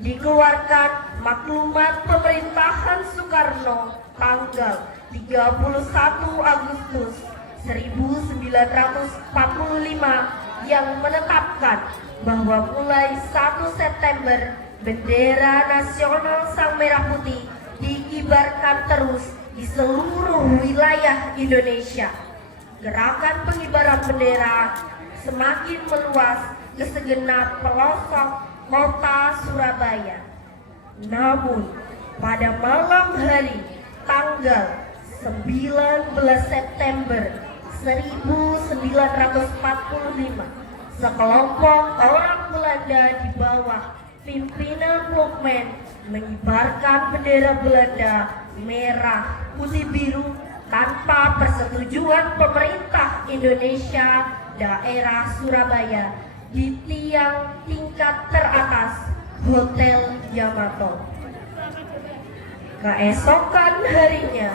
dikeluarkan maklumat pemerintahan Soekarno tanggal 31 Agustus 1945 yang menetapkan bahwa mulai 1 September bendera nasional Sang Merah Putih dikibarkan terus di seluruh wilayah Indonesia. Gerakan pengibaran bendera semakin meluas ke segenap pelosok kota Surabaya. Namun, pada malam hari tanggal 19 September 1945, sekelompok orang Belanda di bawah pimpinan Ploegman mengibarkan bendera Belanda merah, putih, biru tanpa persetujuan pemerintah Indonesia daerah Surabaya di tiang tingkat teratas Hotel Yamato. Keesokan harinya,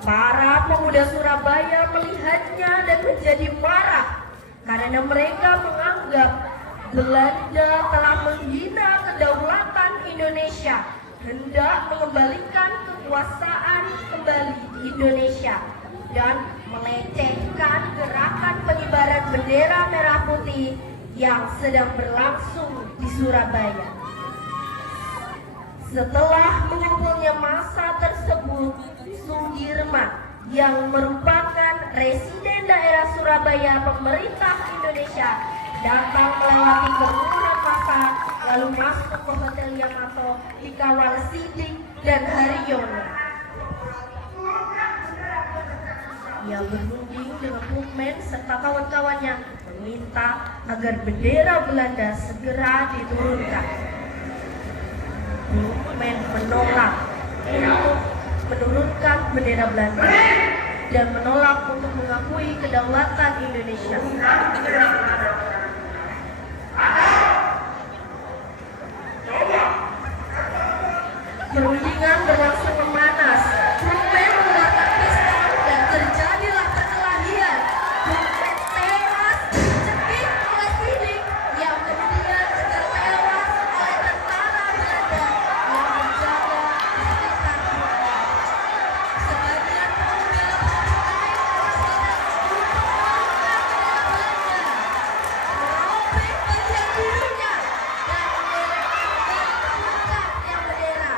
para pemuda Surabaya melihatnya dan menjadi marah karena mereka menganggap Belanda telah menghina kedaulatan Indonesia, hendak mengembalikan kekuasaan kembali di Indonesia dan melecehkan gerakan pengibaran bendera merah putih yang sedang berlangsung di Surabaya. Setelah mengumpulnya massa tersebut, Sudirman yang merupakan residen daerah Surabaya pemerintah Indonesia datang melewati kerumunan massa lalu masuk ke Hotel Yamato dikawal Sidik dan Haryono. Ia berunding dengan Ploegman serta kawan-kawannya meminta agar bendera Belanda segera diturunkan. Ploegman menolak untuk menurunkan bendera Belanda dan menolak untuk mengakui kedaulatan Indonesia. Perundingan berlangsung memanas. Ploegman menggunakan pistol dan terjadilah perkelahian. Ploegman tewas dicekik oleh Sidik yang kemudian juga tewas oleh tentara Belanda yang berjaga di sekitar Ploegman. Sebagian pemuda mulai merobek bagian birunya dan menurunkan yang bendera,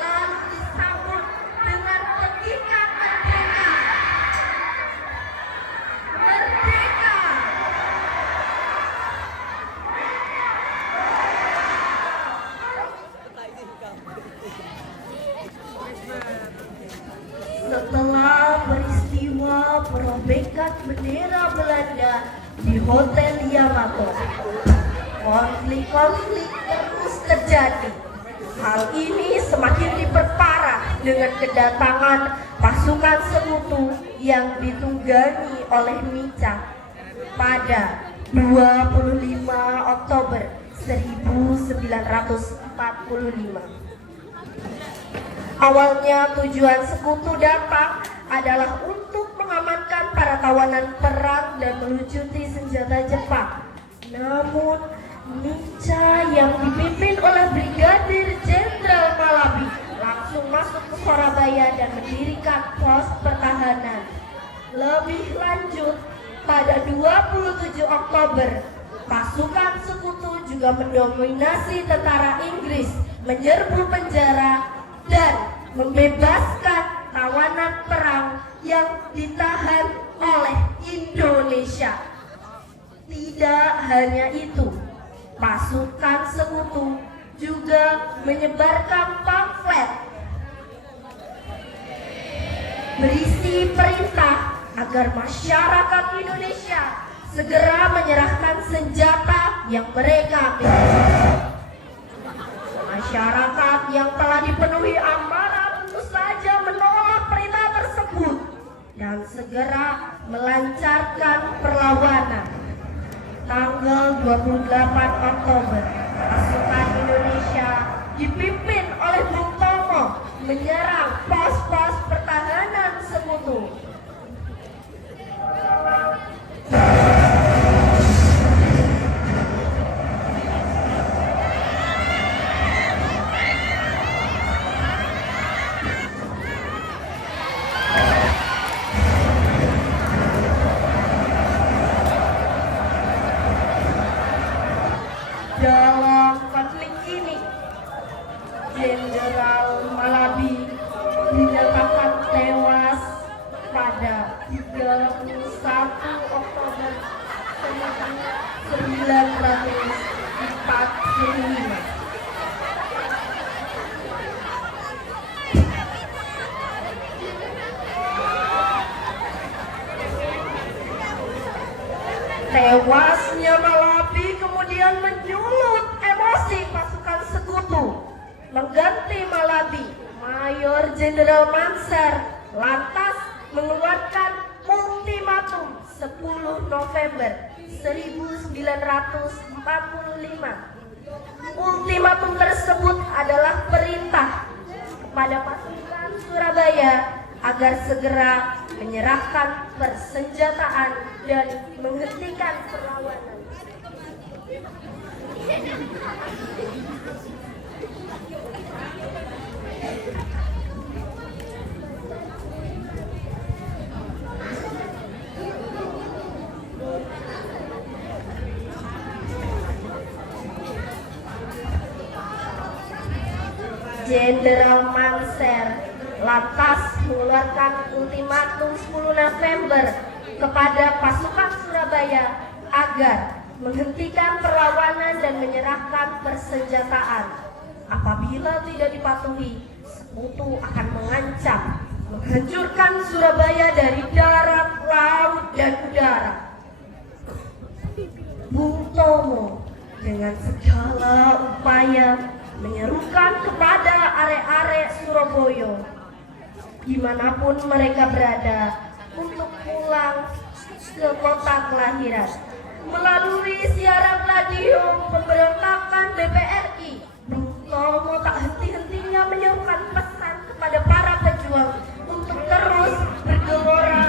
lalu disambut dengan petikan merdeka. Merdeka! Setelah peristiwa perobekan bendera Belanda di Hotel Yamato, konflik-konflik terus terjadi. Hal ini semakin diperparah dengan kedatangan pasukan sekutu yang ditunggangi oleh Micha pada 25 Oktober 1945. Awalnya tujuan sekutu datang adalah untuk mengamankan para tawanan perang dan melucuti senjata Jepang. Namun, Micha yang dipimpin oleh Brigadir Jenderal Malabi langsung masuk ke Surabaya dan mendirikan pos pertahanan. Lebih lanjut, pada 27 Oktober, pasukan sekutu juga mendominasi tentara Inggris, menyerbu penjara dan membebaskan tawanan perang yang ditahan oleh Indonesia. Tidak hanya itu, pasukan sekutu juga menyebarkan pamflet berisi perintah agar masyarakat Indonesia segera menyerahkan senjata yang mereka miliki. Masyarakat yang telah dipenuhi amarah tentu saja menolak perintah tersebut dan segera melancarkan perlawanan. Tanggal 28 Oktober, pasukan Indonesia dipimpin oleh Bung Tomo menyerang pos-pos pertahanan sekutu. 1945. Tewasnya Malabi kemudian menyulut emosi pasukan sekutu. Mengganti Malabi, Mayor Jenderal Mansur lantas mengeluarkan ultimatum 10 November 1945. Ultimatum tersebut adalah perintah kepada pasukan Surabaya agar segera menyerahkan persenjataan dan menghentikan perlawanan. Jenderal Mansur lantas mengeluarkan ultimatum 10 November kepada pasukan Surabaya agar menghentikan perlawanan dan menyerahkan persenjataan. Apabila tidak dipatuhi, sekutu akan mengancam menghancurkan Surabaya dari darat, laut, dan udara. Bung Tomo dengan segala upaya menyerukan kepada arek-arek Surabaya dimanapun mereka berada untuk pulang ke kota kelahiran. Melalui siaran radio pemberontakan BPRI, Bung Tomo tak henti-hentinya menyerukan pesan kepada para pejuang untuk terus bergelora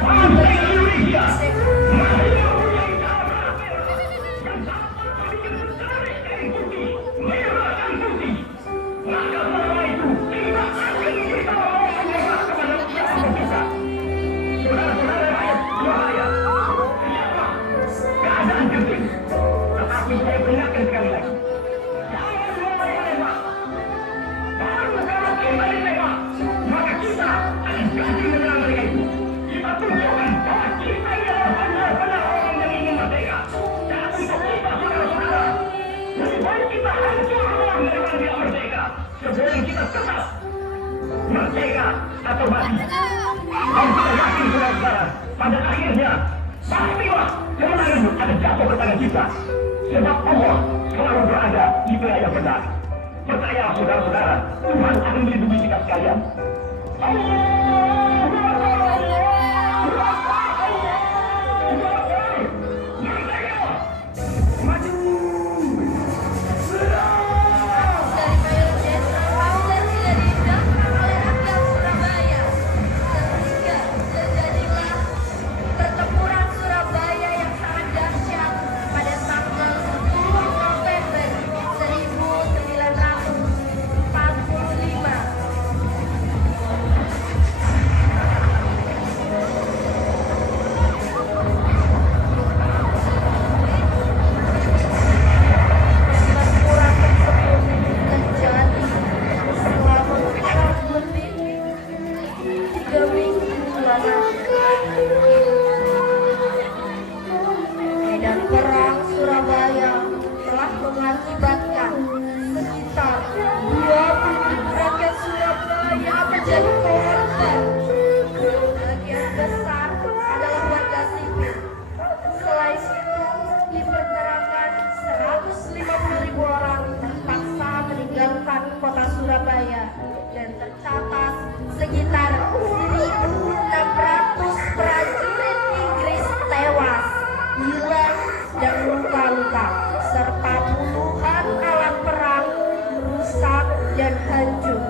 merdeka atau mati. Kalau kita yakin saudara-saudara, pada akhirnya pastilah kemenangan akan jatuh ke tangan kita. Sebab Allah selalu berada di pihak yang benar. Percaya saudara-saudara, Tuhan akan melindungi kita sekalian. Medan perang Surabaya telah mengakibatkan sekitar 20 rakyat Surabaya menjadi korban. Sebagian besar adalah warga sipil. Selain itu, diperkirakan 150.000 orang terpaksa meninggalkan kota Surabaya dan tercatat sekitar 1.600 prajurit Inggris tewas, hilang, dan luka-luka, serta puluhan alat perang rusak dan hancur.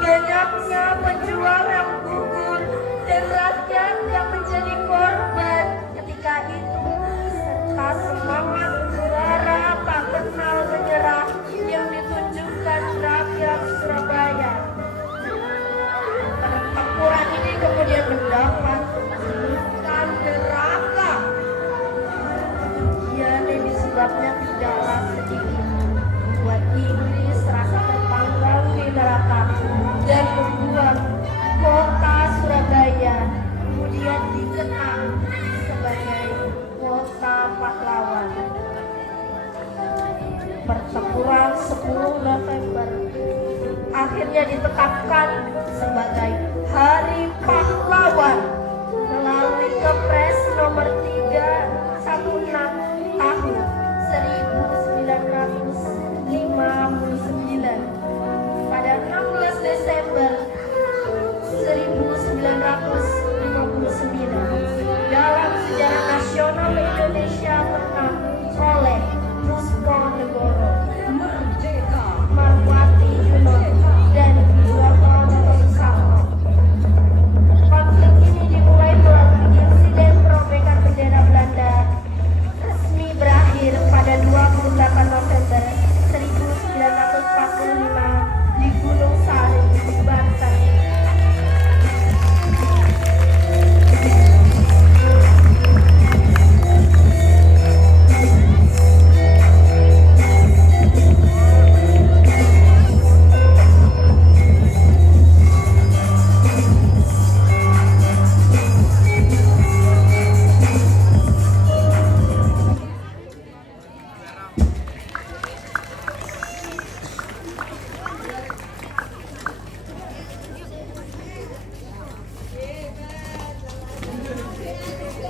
Banyaknya pejuang yang gugur dan rakyat yang menjadi korban ketika itu, serta semangat juara tak kenal menyerah yang ditunjukkan rakyat Surabaya. Pertempuran ini kemudian mendapat julukan neraka. Kemudian disebabnya tidaklah sedikit membuat Inggris rasa terpanggang di November akhirnya ditetapkan sebagai Hari Pahlawan melalui Kepres nomor 316 tahun